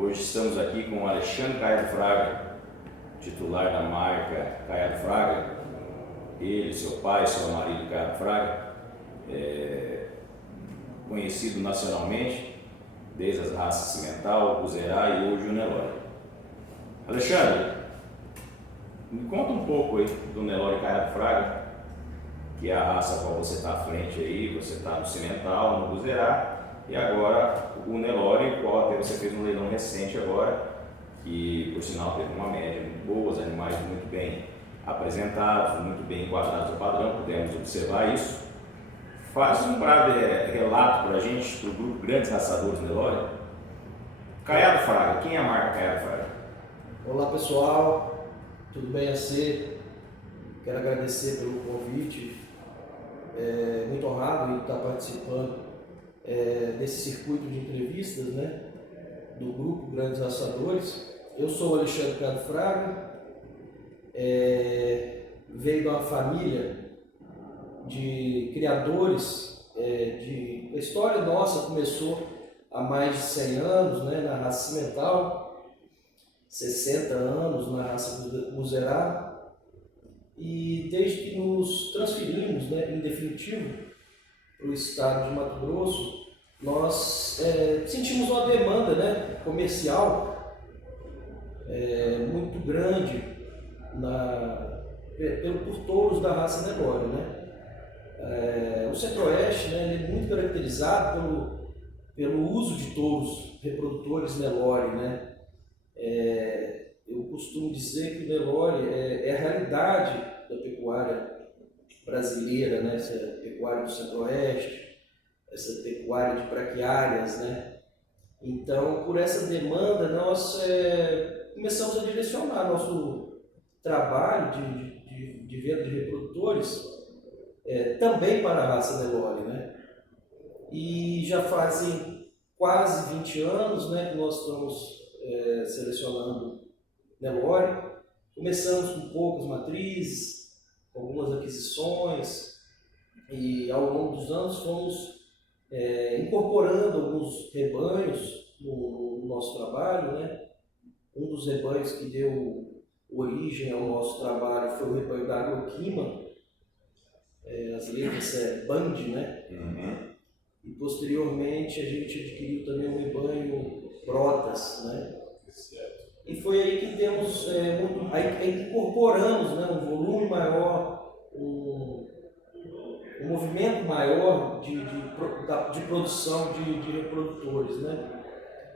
Hoje estamos aqui com o Alexandre Caiado Fraga, titular da marca Caiado Fraga. Ele, seu pai, seu marido Caiado Fraga, conhecido nacionalmente desde as raças Cimental, Buzerá e hoje o Nelore. Alexandre, me conta um pouco aí do Nelore Caiado Fraga, que é a raça a qual você está à frente aí. Você está no Cimental, no Buzerá, e agora o Nelore, qual até você fez um leilão recente agora, que por sinal teve uma média muito boa, os animais muito bem apresentados, muito bem enquadrados no padrão, pudemos observar isso. Faz um breve relato para a gente, para o grupo Grandes Raçadores Nelore. Caiado Fraga, quem é a marca Caiado Fraga? Olá pessoal, tudo bem a você? Quero agradecer pelo convite, muito honrado em estar participando desse circuito de entrevistas, né, do grupo Grandes Raçadores. Eu sou o Alexandre Caiado Fraga, veio de uma família de criadores, a história nossa começou há mais de 100 anos, né, na raça Cimental, 60 anos na raça Buzerá, e desde que nos transferimos, né, em definitivo, para o estado de Mato Grosso, nós sentimos uma demanda, né, comercial muito grande por touros da raça Nelore, né? O Centro-Oeste, né, ele é muito caracterizado pelo uso de touros reprodutores Nelore, né? Eu costumo dizer que o Nelore é a realidade da pecuária brasileira, né? Essa pecuária do Centro-Oeste, essa pecuária de braquiárias, né? Então, por essa demanda, nós começamos a direcionar nosso trabalho de venda de reprodutores também para a raça Nelore, né? E já fazem quase 20 anos, né, que nós estamos selecionando Nelore. Começamos com poucas matrizes, algumas aquisições, e ao longo dos anos fomos incorporando alguns rebanhos no nosso trabalho, né? Um dos rebanhos que deu origem ao nosso trabalho foi o rebanho da Agroquima, as letras BAND, né? Uhum. E posteriormente a gente adquiriu também um rebanho Brotas, né? Certo. E foi aí que temos aí incorporamos, né, um volume maior, um movimento maior de produção de reprodutores, né?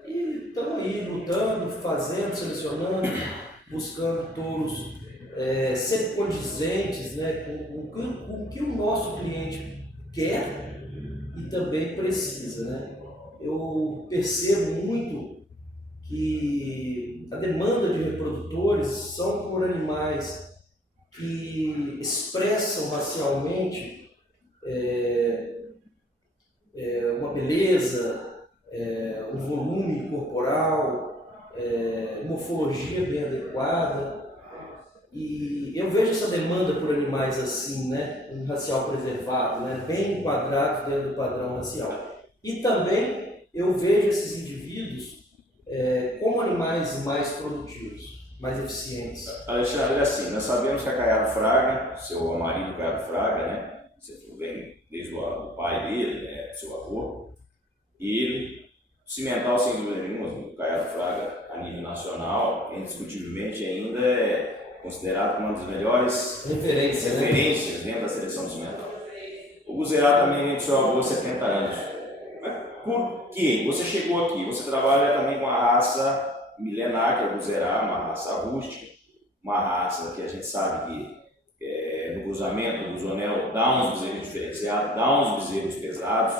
E estamos aí lutando, fazendo, selecionando, buscando touros sempre condizentes, né, com o que o nosso cliente quer e também precisa, né? Eu percebo muito que a demanda de reprodutores são por animais que expressam racialmente uma beleza, um volume corporal, morfologia bem adequada. E eu vejo essa demanda por animais assim, né, um racial preservado, né, bem enquadrados dentro do padrão racial. E também eu vejo esses indivíduos como animais mais produtivos, mais eficientes. Alexandre, assim, nós sabemos que a Caiado Fraga, seu marido Caiado Fraga, né, você vem desde o pai dele, né, seu avô, e ele, Cimental, sem dúvida nenhuma, o Caiado Fraga a nível nacional, indiscutivelmente ainda é considerado uma das melhores referências, né, dentro da seleção do Cimental. O Buzerá também vem do seu avô há 70 anos. Por quê? Você chegou aqui, você trabalha também com a raça milenar, que é o Buzerá, uma raça rústica, uma raça que a gente sabe que no cruzamento, no Buzonel, dá uns bezerros diferenciados, dá uns bezerros pesados,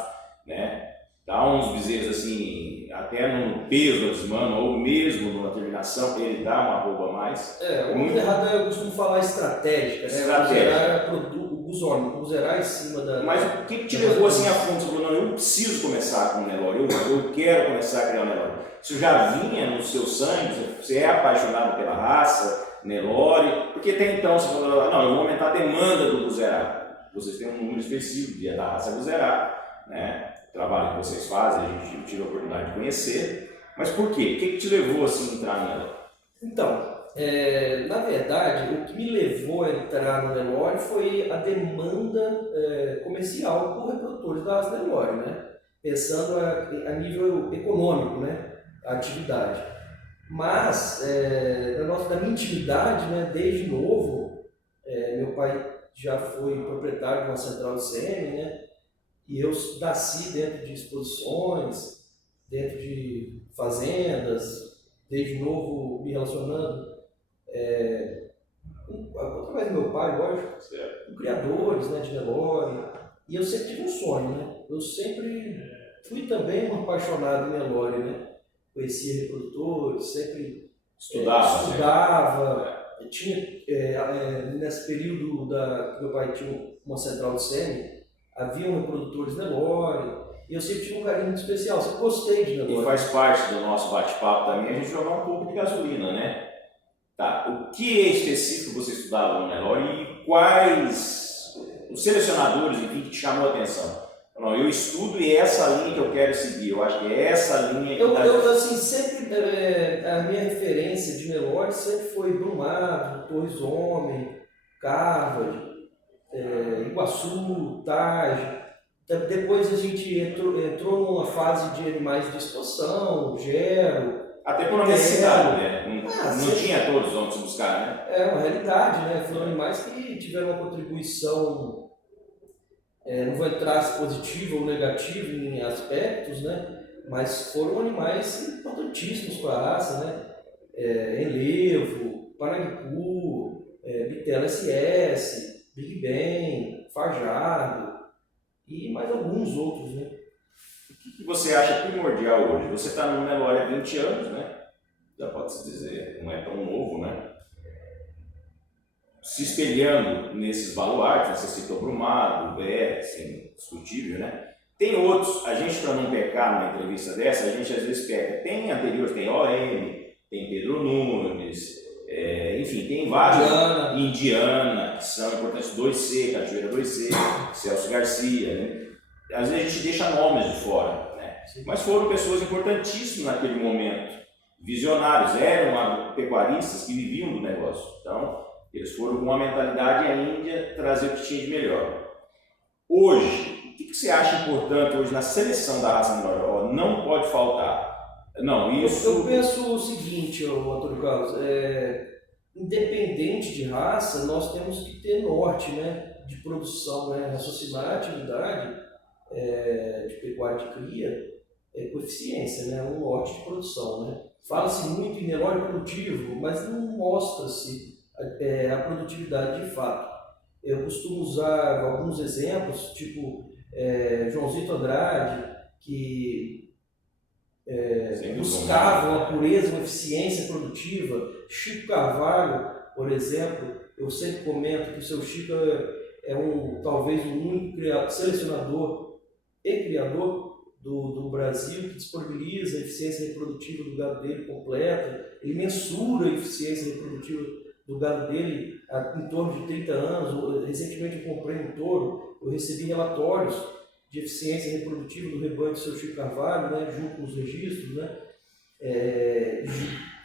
né? Dá uns bezerros assim, até no peso da desmama, ou mesmo na terminação, ele dá uma arroba a mais. Muito errado, eu costumo falar estratégica, né? Estratégica. O Buzerá em cima da... Mas o que te levou assim a fundo? Você falou, não, eu preciso começar com o Nelore, eu quero começar a criar o Nelore. Isso já vinha no seu sangue, você é apaixonado pela raça, Nelore, porque até então você falou, não, eu vou aumentar a demanda do Buzerá. Vocês têm um número específico da raça Buzerá, né? O trabalho que vocês fazem, a gente tive a oportunidade de conhecer, Mas por quê? O que te levou assim a entrar nela? Então, na verdade, o que me levou a entrar no Nelore foi a demanda comercial por reprodutores da raça Nelore, né? Pensando a nível econômico, né? A atividade. Mas, na minha intimidade, né? Desde novo, meu pai já foi proprietário de uma central de sêmen, né? E eu nasci dentro de exposições, dentro de fazendas, desde novo me relacionando através do meu pai, lógico, com criadores, né, de Nelore. E eu sempre tive um sonho, né? Eu sempre fui também um apaixonado em Nelore, né? Conhecia reprodutores, sempre estudava. Eu tinha, nesse período que meu pai tinha uma central de sêmen, haviam reprodutores Nelore. E eu sempre tive um carinho muito especial, sempre gostei de Nelore. E faz parte do nosso bate-papo também a gente jogar um pouco de gasolina, né? Tá, o que é específico você estudava no Nelore e quais os selecionadores, enfim, que te chamou a atenção? Não, eu estudo e é essa linha que eu quero seguir, eu acho que é essa linha que eu assim, sempre, a minha referência de Nelore sempre foi Brumado, Torres Homem, Carvalho, Iguaçu, Tage. Depois a gente entrou numa fase de animais de exposição, Gero. Até por uma necessidade, né? Não tinha todos onde se buscar, né? É uma realidade, né? Foram animais que tiveram uma contribuição, não vou entrar se positiva ou negativa em aspectos, né? Mas foram animais importantíssimos para a raça, né? Enlevo, Paranaguipu, Bitela SS, Big Ben, Fajardo e mais alguns outros, né? O que você acha primordial hoje? Você está no Nelore há 20 anos, né? Já pode-se dizer, não é tão novo, né? Se espelhando nesses baluartes, você citou Brumado, VR, assim, discutível, né? Tem outros, a gente para não pecar numa entrevista dessa, a gente às vezes peca. Tem anteriores, tem OM, tem Pedro Nunes, enfim, tem vários. Indiana, que são importantes, 2C, Cachoeira 2C, Celso Garcia, né? Às vezes a gente deixa nomes de fora, né? Mas foram pessoas importantíssimas naquele momento, visionários, eram agropecuaristas que viviam do negócio. Então, eles foram com uma mentalidade à Índia trazer o que tinha de melhor. Hoje, o que você acha importante hoje na seleção da raça Nelore? Não pode faltar. Não, isso... Eu penso o seguinte, Antônio Carlos, independente de raça, nós temos que ter norte, né, de produção, né, raciocinar a atividade de pecuária de cria com eficiência, né, um norte de produção, né. Fala-se muito em Nelore produtivo, mas não mostra-se a produtividade de fato. Eu costumo usar alguns exemplos, tipo Joãozito Andrade, que buscavam a pureza, uma eficiência produtiva. Chico Carvalho, por exemplo, eu sempre comento que o seu Chico talvez o único selecionador e criador do Brasil que disponibiliza a eficiência reprodutiva do gado dele completa. Ele mensura a eficiência reprodutiva do gado dele em torno de 30 anos. Recentemente eu comprei um touro, eu recebi relatórios de eficiência reprodutiva do rebanho do seu Chico Carvalho, né, junto com os registros, né.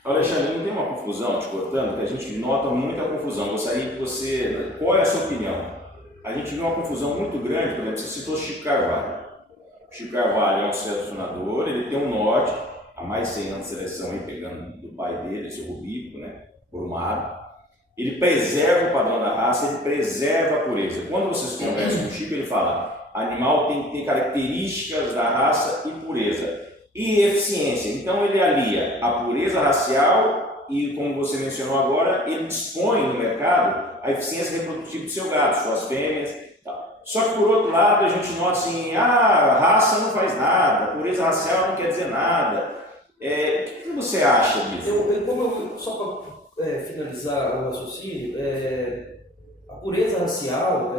Alexandre, não tem uma confusão, te cortando, que a gente nota muita confusão. Gostaria que você... Qual é a sua opinião? A gente viu uma confusão muito grande, por exemplo, você citou Chico Carvalho. Chico Carvalho é um selecionador, ele tem um norte, há mais de 100 anos de seleção, aí, pegando do pai dele, esse Rubico, né, Brumado. Ele preserva o padrão da raça, ele preserva a pureza. Quando vocês conversam com o Chico, ele fala: animal tem que ter características da raça e pureza. E eficiência. Então ele alia a pureza racial e, como você mencionou agora, ele dispõe no mercado a eficiência reprodutiva do seu gado, suas fêmeas. Tá. Só que por outro lado a gente nota assim, a raça não faz nada, a pureza racial não quer dizer nada. O que você acha disso? Só para finalizar o raciocínio, a pureza racial,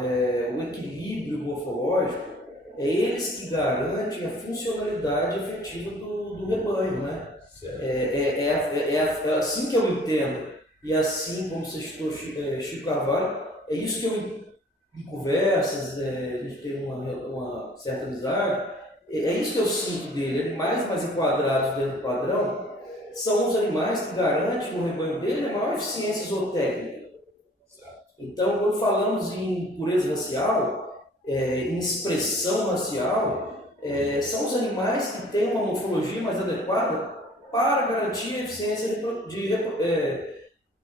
o equilíbrio morfológico, eles que garantem a funcionalidade efetiva do rebanho, né? É assim que eu entendo, e assim como você citou Chico Carvalho, é isso que eu, em conversas, a gente tem uma certa amizade, É isso que eu sinto dele. Animais mais enquadrados dentro do padrão são os animais que garantem no rebanho dele a maior eficiência zootécnica. Então, quando falamos em pureza racial, em expressão racial, são os animais que têm uma morfologia mais adequada para garantir a eficiência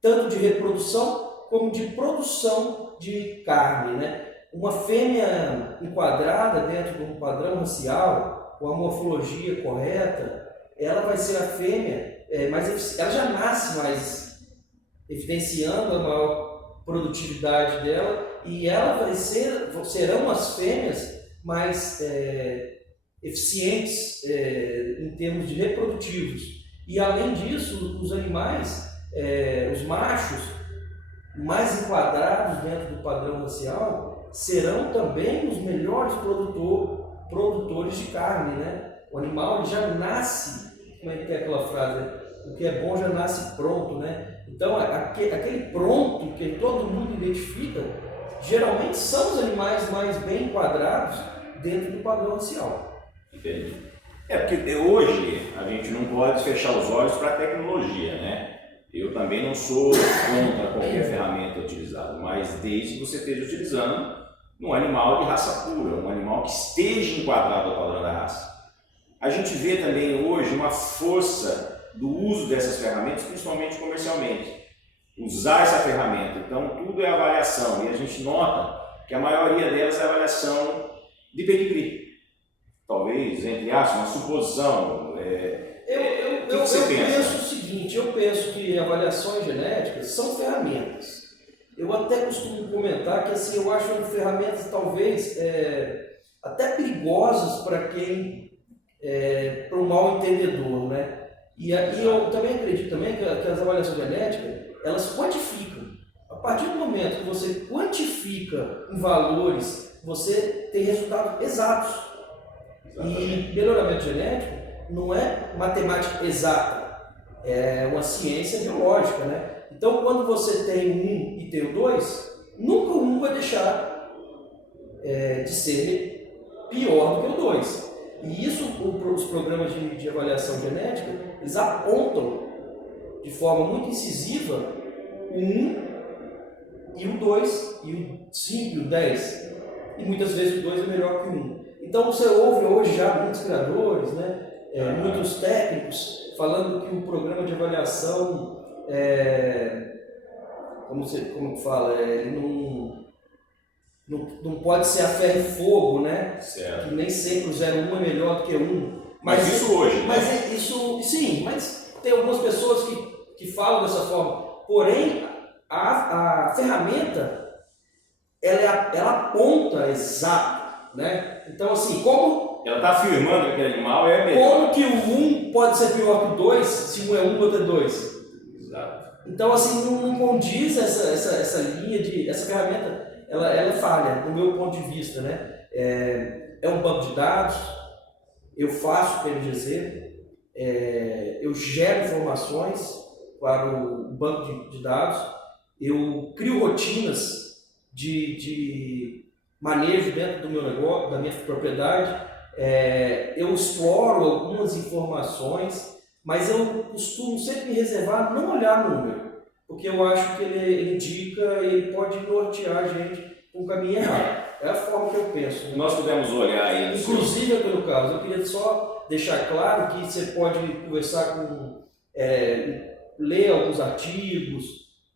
tanto de reprodução como de produção de carne, né? Uma fêmea enquadrada dentro de um padrão racial, com a morfologia correta, ela vai ser a fêmea, ela já nasce mais evidenciando a maior produtividade dela, e ela serão as fêmeas mais eficientes em termos de reprodutivos. E além disso, os animais, os machos mais enquadrados dentro do padrão racial serão também os melhores produtores de carne, né? O animal ele já nasce, como é que é aquela frase? O que é bom já nasce pronto, né? Então, aquele pronto que todo mundo identifica, geralmente são os animais mais bem enquadrados dentro do padrão racial. Entendi. Porque hoje a gente não pode fechar os olhos para a tecnologia, né? Eu também não sou contra qualquer ferramenta utilizada, mas desde que você esteja utilizando um animal de raça pura, um animal que esteja enquadrado ao padrão da raça. A gente vê também hoje uma força do uso dessas ferramentas, principalmente comercialmente. Usar essa ferramenta, então tudo é avaliação, e a gente nota que a maioria delas é avaliação de pedigree. Talvez, entre aspas, uma suposição. Eu penso o seguinte, eu penso que avaliações genéticas são ferramentas. Eu até costumo comentar que assim, eu acho ferramentas talvez até perigosas para quem, para o mal entendedor, né? E eu também acredito também que as avaliações genéticas, elas quantificam. A partir do momento que você quantifica em valores, você tem resultados exatos. Exatamente. E melhoramento genético não é matemática exata, é uma ciência biológica, né? Então, quando você tem um 1 e tem o 2, nunca o 1 vai deixar de ser pior do que o 2. E isso, os programas de avaliação genética, eles apontam de forma muito incisiva o 1 e o 2, e o 5 e o 10. E muitas vezes o 2 é melhor que o 1. Então você ouve hoje já muitos criadores, né, muitos técnicos falando que o programa de avaliação, como fala, ele não pode ser a ferro e fogo, né? Certo. Que nem sempre o 01 é melhor do que o 1. Mas isso hoje, né? Mas isso, sim, mas tem algumas pessoas que falam dessa forma. Porém, a ferramenta, ela aponta exato, né? Então, assim, como... Ela está afirmando que aquele animal é melhor. Como que o 1 pode ser pior que o 2, se um é 1 e outro é 2? Exato. Então, assim, não condiz essa linha de... Essa ferramenta, ela falha, do meu ponto de vista, né? É um banco de dados, eu faço PMGZ, eu gero informações para o banco de dados, eu crio rotinas de manejo dentro do meu negócio, da minha propriedade, eu exploro algumas informações, mas eu costumo sempre me reservar não olhar número, porque eu acho que ele indica e ele pode nortear a gente para um caminho errado. É a forma que eu penso. Nós podemos olhar aí. Inclusive, pelo caso, eu queria só deixar claro que você pode conversar com, ler alguns artigos,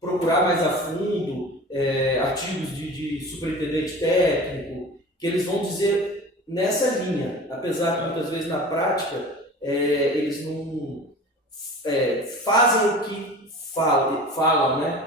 procurar mais a fundo artigos de superintendente técnico, que eles vão dizer nessa linha, apesar que muitas vezes na prática eles não fazem o que falam, né?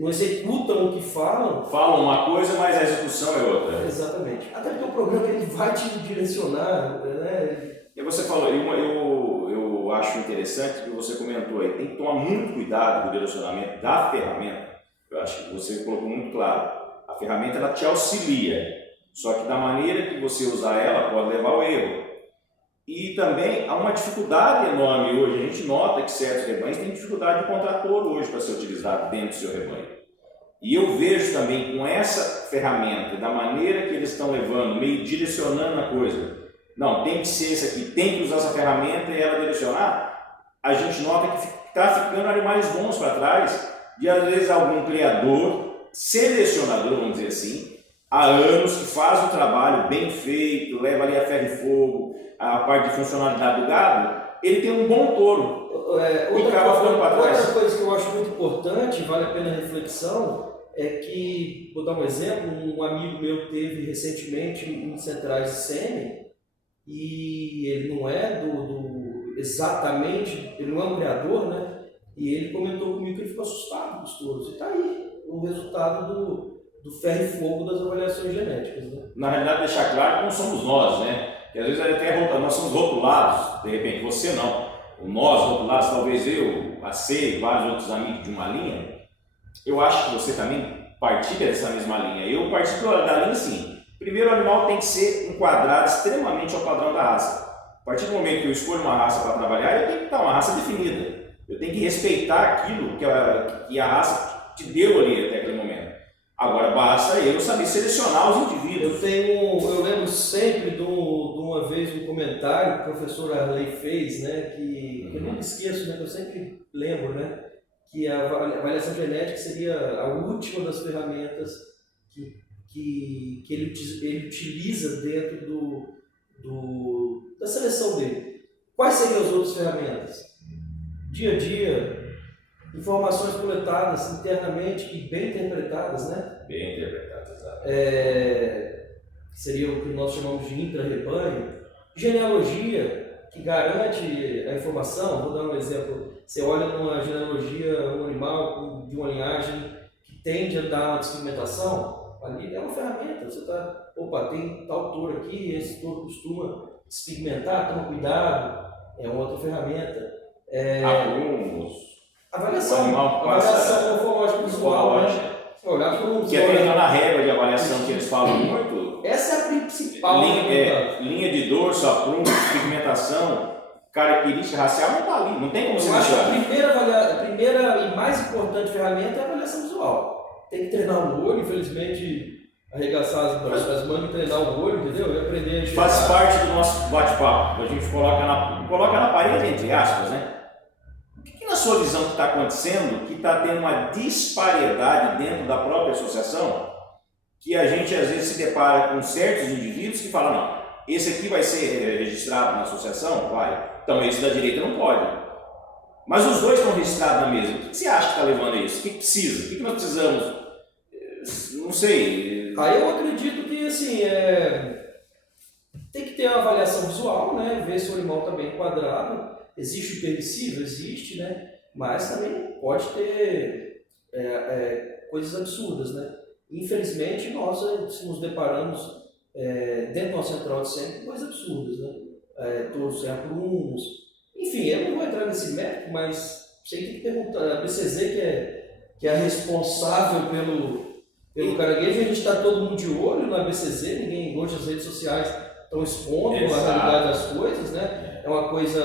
Não executam o que falam. Falam uma coisa, mas a execução é outra. Exatamente. Até porque o programa ele vai te direcionar, né? E você falou, eu acho interessante que você comentou aí, tem que tomar muito cuidado com o direcionamento da ferramenta. Eu acho que você colocou muito claro. A ferramenta ela te auxilia, só que da maneira que você usar ela pode levar ao erro. E também há uma dificuldade enorme hoje, a gente nota que certos rebanhos têm dificuldade de encontrar touro hoje para ser utilizado dentro do seu rebanho. E eu vejo também com essa ferramenta, da maneira que eles estão levando, meio direcionando a coisa, não, tem que ser esse aqui, tem que usar essa ferramenta e ela direcionar, a gente nota que está ficando animais bons para trás, de às vezes algum criador, selecionador, vamos dizer assim, há anos que faz um trabalho bem feito, leva ali a ferro e fogo, a parte de funcionalidade do gado, ele tem um bom touro. Outra coisa que eu acho muito importante, vale a pena a reflexão, é que, vou dar um exemplo, um amigo meu teve recentemente em centrais de sêmen, e ele não é exatamente, ele não é um criador, né? E ele comentou comigo que ele ficou assustado com os touros. E está aí o resultado do ferro e fogo das avaliações genéticas, né? Na realidade, deixar claro que não somos nós, né? E às vezes até nós somos rotulados, de repente você não. Nós rotulados, talvez eu, a C e vários outros amigos de uma linha, eu acho que você também partilha dessa mesma linha. Eu partilho da linha sim. Primeiro, o animal tem que ser enquadrado extremamente ao padrão da raça. A partir do momento que eu escolho uma raça para trabalhar, eu tenho que estar uma raça definida. Eu tenho que respeitar aquilo que a raça te deu ali até aquele momento. Agora, basta eu saber selecionar os indivíduos. Eu lembro sempre de uma vez um comentário que o professor Arley fez, né, que eu nunca esqueço, né, que eu sempre lembro, né, que a avaliação genética seria a última das ferramentas que ele utiliza dentro da seleção dele. Quais seriam as outras ferramentas? Dia a dia, informações coletadas internamente e bem interpretadas, né? Bem interpretadas, exato. Seria o que nós chamamos de intra-rebanho. Genealogia, que garante a informação. Vou dar um exemplo. Você olha numa genealogia, um animal de uma linhagem que tende a dar uma despigmentação, ali é uma ferramenta. Você está, tem tal touro aqui, esse touro costuma despigmentar, toma cuidado. É uma outra ferramenta. Avaliação morfológica visual, né? Olhar para que é na régua de avaliação que eles falam muito. Essa é a principal. Linha de dorso, aprumo, pigmentação, característica racial não está ali, não tem como se mexer. A primeira e mais importante ferramenta é a avaliação visual. Tem que treinar o olho, infelizmente, arregaçar as mangas e treinar o olho, entendeu? E aprender a enxergar. Faz parte do nosso bate-papo. A gente coloca na parede, entre aspas, né? O que na sua visão está acontecendo que está tendo uma disparidade dentro da própria associação, que a gente às vezes se depara com certos indivíduos que falam, não, esse aqui vai ser registrado na associação? Vai. Então esse da direita não pode. Mas os dois estão registrados na mesma. O que você acha que está levando a isso? O que precisa? O que nós precisamos? Não sei. Eu acredito que assim, tem que ter uma avaliação visual, né? Ver se o animal está bem enquadrado. Existe o permissível? Existe, né? Mas também pode ter coisas absurdas, né? Infelizmente, nós nos deparamos dentro da nossa central de sêmen com coisas absurdas, né? Touros sem aprumos. Enfim, eu não vou entrar nesse mérito, mas você tem que perguntar. A BCZ, que é a responsável pelo caranguejo, a gente está todo mundo de olho na BCZ, ninguém hoje as redes sociais estão expondo a realidade das coisas, né? É uma coisa...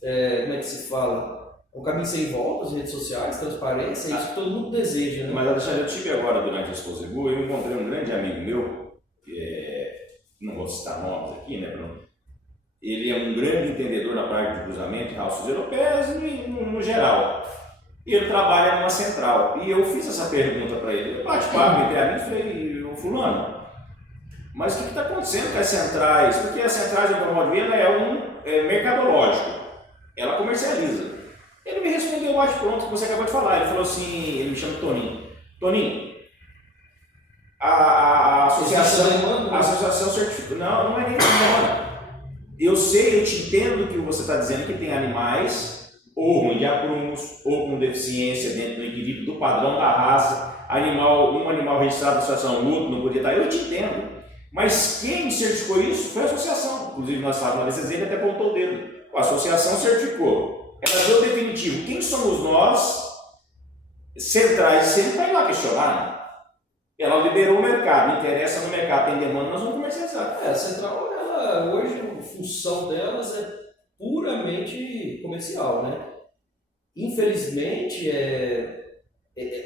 como é que se fala? Um caminho sem volta, as redes sociais, transparência, é isso que todo mundo deseja, né? Mas, Alexandre, eu tive agora durante a Exposegu, eu encontrei um grande amigo meu, não vou citar nomes aqui, né, Bruno? Ele é um grande entendedor na parte de cruzamento de raças europeias no geral. E ele trabalha numa central. E eu fiz essa pergunta para ele. Eu bate-papo entre amigos e falei, fulano, mas o que está acontecendo com as centrais? Porque as centrais, de modo geral, é mercadológico. Ela comercializa. Ele me respondeu o bate-pronto que você acabou de falar. Ele falou assim, ele me chama Toninho. Toninho, a associação certifica. Não é nem demanda. Eu sei, eu te entendo que você está dizendo que tem animais ou ruim de aprumos, ou com deficiência dentro do indivíduo, do padrão da raça, um animal registrado na associação, o outro não podia estar. Eu te entendo. Mas quem certificou isso foi a associação. Inclusive, nós falamos na BCZ, ele até apontou o dedo. A associação certificou. Ela deu definitivo. Quem somos nós, centrais, sempre para ir lá questionar? Ela liberou o mercado, interessa no mercado, tem demanda, nós vamos comercializar. A central, hoje, a função delas é puramente comercial, né? Infelizmente,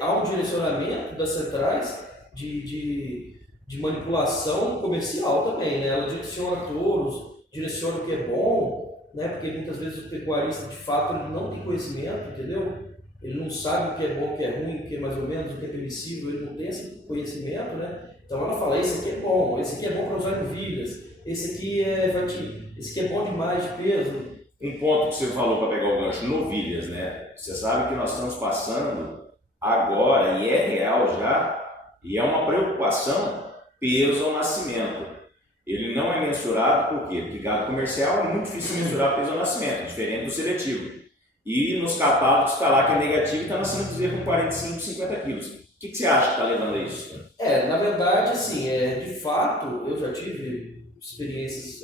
há um direcionamento das centrais de manipulação comercial também, né? Ela direciona touros direciona o que é bom, né? Porque muitas vezes o pecuarista, de fato, ele não tem conhecimento, entendeu? Ele não sabe o que é bom, o que é ruim, o que é mais ou menos, o que é permissível, ele não tem esse conhecimento, né? Então ela fala, esse aqui é bom para usar em novilhas, esse aqui é bom demais de peso. Um ponto que você falou para pegar o gancho, novilhas, né? Você sabe que nós estamos passando agora, e é real já, e é uma preocupação, peso ao nascimento. Ele não é mensurado por quê? Porque gado comercial é muito difícil mensurar peso ao nascimento, diferente do seletivo. E nos catálogos está lá que é negativo e está nascendo bezerro com 45, 50 quilos. O que você acha que está levando a isso? Na verdade, assim, de fato, eu já tive experiências,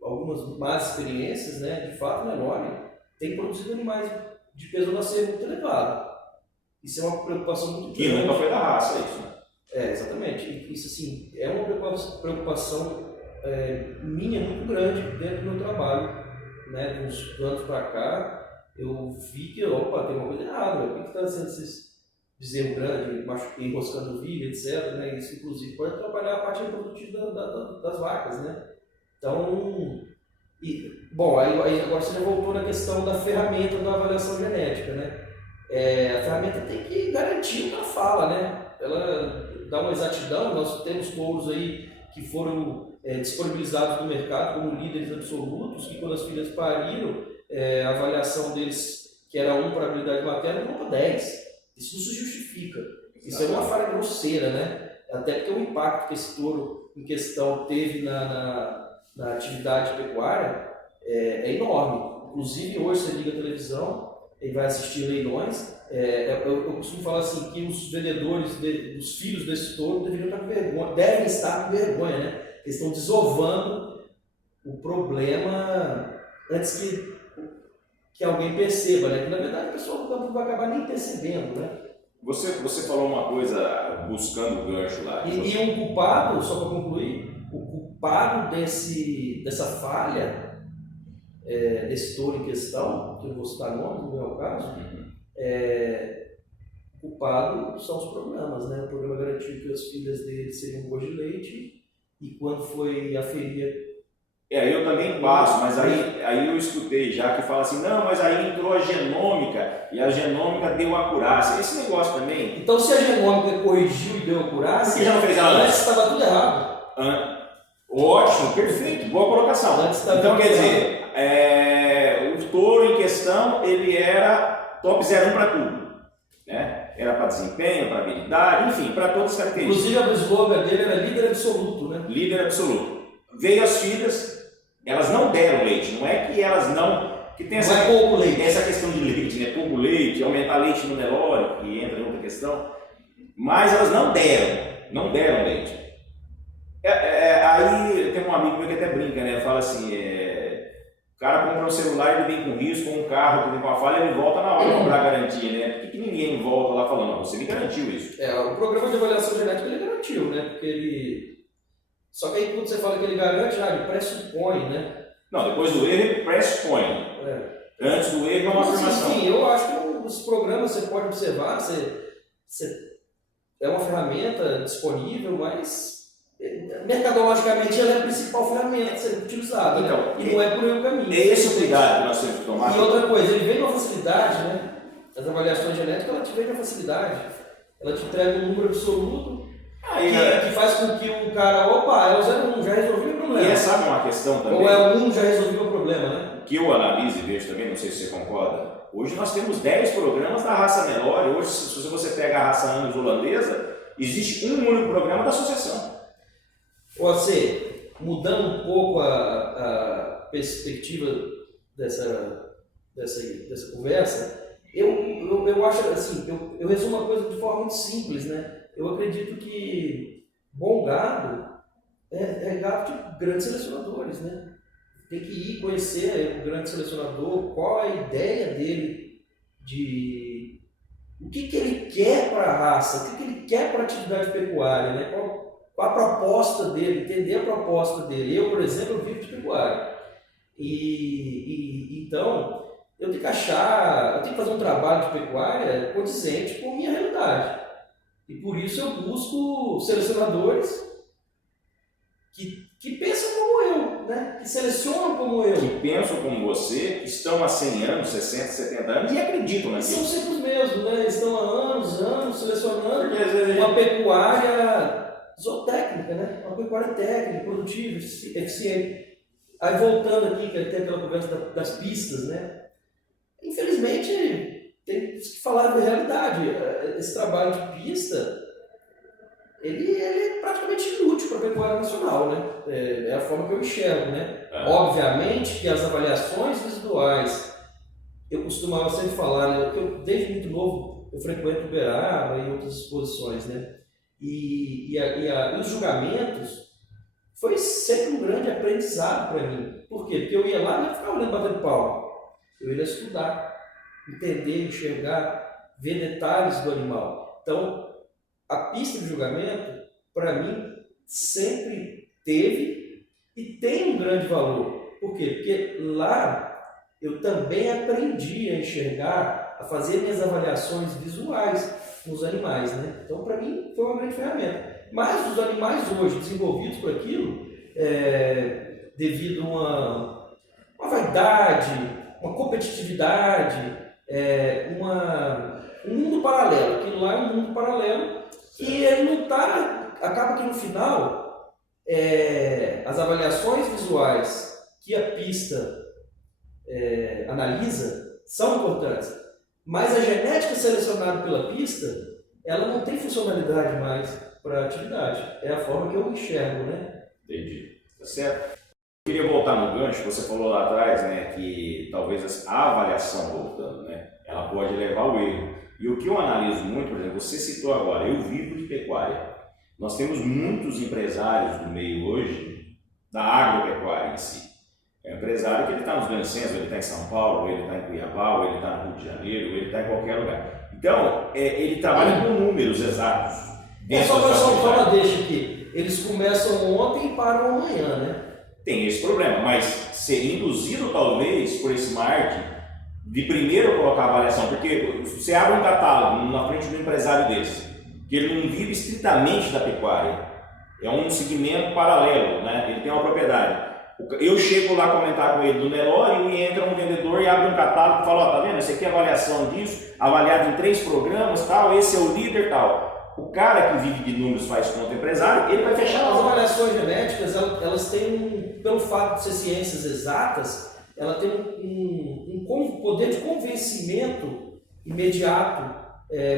algumas más experiências, né? De fato, Nelore tem produzido animais de peso ao nascer muito elevado. Isso é uma preocupação muito grande. E nunca foi da raça isso, né? Exatamente. Isso, assim, é uma preocupação minha muito grande dentro do meu trabalho, né? De uns anos para cá, eu vi que, opa, tem uma coisa errada, o que está sendo esses bezerro grande, enroscando ovelha, etc. Né? Isso, inclusive, pode atrapalhar a parte reprodutiva das vacas, né? Então, aí agora você já voltou na questão da ferramenta da avaliação genética, né? A ferramenta tem que garantir o que ela fala, né? Ela dá uma exatidão. Nós temos touros aí que foram disponibilizados no mercado como líderes absolutos, que quando as filhas pariram, a avaliação deles, que era 1 para habilidade materna, mudou para 10. Isso não se justifica. Isso é uma falha grosseira, né? Até porque o impacto que esse touro em questão teve na atividade pecuária é enorme. Inclusive, hoje você liga a televisão e vai assistir leilões. Eu costumo falar assim, que os vendedores dos filhos desse touro devem estar com vergonha, né? Eles estão desovando o problema antes que alguém perceba, né? Que na verdade a pessoa do campo vai acabar nem percebendo, né? Você falou uma coisa buscando o gancho lá. E um culpado, só para concluir, o culpado dessa falha, desse touro em questão, que eu não vou citar nome, não é o caso, o culpado são os programas, né? O programa garantiu que as filhas dele seriam cor de leite, e quando foi aferir. Eu também passo, mas aí eu escutei já que fala assim, não, mas aí entrou a genômica e a genômica deu acurácia. Esse negócio também. Então, se a genômica corrigiu e deu acurácia, você já não fez ela antes estava tudo errado. Ótimo, perfeito, boa colocação. Então, quer dizer, o touro em questão, ele era top 01 para tudo, né? Era para desempenho, para habilidade, enfim, para todas as características. Inclusive, o slogan dele era líder absoluto, né? Líder absoluto. Veio as filhas, elas não deram leite, não é que elas não... Que tem essa, pouco leite. Essa questão de leite, né? Pouco leite, aumentar leite no Nelore, que entra em outra questão, mas elas não deram leite. Aí tem um amigo meu que até brinca, né? Fala assim, o cara compra um celular, ele vem com risco, ou um carro que vem com a falha, ele volta na hora de comprar a garantia, né? Por que ninguém volta lá falando, você me garantiu isso? O programa de avaliação genética ele garantiu, né? Porque ele... Só que aí quando você fala que ele garante, ele pressupõe, né? Não, depois do erro ele pressupõe. Antes do erro é uma afirmação. Sim, eu acho que os programas você pode observar, é uma ferramenta disponível, mas mercadologicamente ela é a principal ferramenta a ser utilizada, então, né? E não é por aí o caminho. É esse o cuidado que nós temos que tomar. E outra coisa, ele vem com uma facilidade, né? As avaliações genéticas, ela te vem com facilidade. Ela te entrega um número absoluto que faz com que o cara, é o 01, já resolvi o problema. E sabe uma questão também? Ou é o 1, já resolvi o problema, né? Que eu analiso e vejo também, não sei se você concorda. Hoje nós temos 10 programas da raça Nelore. Hoje, se você pega a raça Angus holandesa, existe um único programa da associação. Você, mudando um pouco a perspectiva dessa conversa, eu acho assim, eu resumo uma coisa de forma muito simples, né? Eu acredito que bom gado é gado de grandes selecionadores, né? Tem que ir conhecer o grande selecionador, qual a ideia dele de o que ele quer para a raça, o que ele quer para a atividade pecuária, né? Qual a proposta dele, entender a proposta dele. Eu, por exemplo, vivo de pecuária. Então, eu tenho que fazer um trabalho de pecuária condizente com a minha realidade. E por isso eu busco selecionadores que pensam como eu, né? Que selecionam como eu. Que pensam como você, que estão há 100 anos, 60, 70 anos e acreditam E são naquilo. sempre os mesmos, né? Eles estão há anos selecionando Porque às vezes uma pecuária zootécnica, né? Uma pecuária técnica, produtiva, eficiente. Aí voltando aqui, que tem aquela conversa das pistas, né? Infelizmente, tem que falar da realidade. Esse trabalho de pista, ele é praticamente inútil para a pecuária nacional, né? É a forma que eu enxergo, né? Obviamente que as avaliações visuais, eu costumava sempre falar, né? Porque desde muito novo eu frequento Uberaba e outras exposições, né? E os julgamentos foi sempre um grande aprendizado para mim. Por quê? Porque eu ia lá e não ficava olhando batendo palma. Eu ia estudar, entender, enxergar, ver detalhes do animal. Então, a pista de julgamento, para mim, sempre teve e tem um grande valor. Por quê? Porque lá eu também aprendi a enxergar, a fazer minhas avaliações visuais nos animais, né? Então, para mim, foi uma grande ferramenta. Mas os animais hoje, desenvolvidos por aquilo, devido a uma vaidade, uma competitividade, um mundo paralelo. Aquilo lá é um mundo paralelo que ele não está... Acaba que no final, as avaliações visuais que a pista analisa são importantes, mas a genética selecionada pela pista, ela não tem funcionalidade mais para a atividade. É a forma que eu enxergo, né? Entendi. Tá certo. Eu queria voltar no gancho, você falou lá atrás, né, que talvez a avaliação, voltando, né, ela pode levar ao erro. E o que eu analiso muito, por exemplo, você citou agora, eu vivo de pecuária. Nós temos muitos empresários no meio hoje da agropecuária em si. É um empresário que ele está nos grandes centros, ele está em São Paulo, ele está em Cuiabá, ou ele está no Rio de Janeiro, ou ele está em qualquer lugar. Então, ele trabalha com números exatos. Só uma deixa aqui. Eles começam ontem e param amanhã, né? Tem esse problema, mas ser induzido talvez por esse marketing de primeiro colocar a avaliação, porque você abre um catálogo na frente do empresário desse, que ele não vive estritamente da pecuária, é um segmento paralelo, né? Ele tem uma propriedade. Eu chego lá comentar com ele do Nelore e entra um vendedor e abre um catálogo e fala, ó, tá vendo, esse aqui é a avaliação disso, avaliado em 3 programas, tal, esse é o líder, tal. O cara que vive de números faz conta empresário, ele vai fechar as avaliações genéticas, elas têm, pelo fato de ser ciências exatas, ela tem um poder de convencimento imediato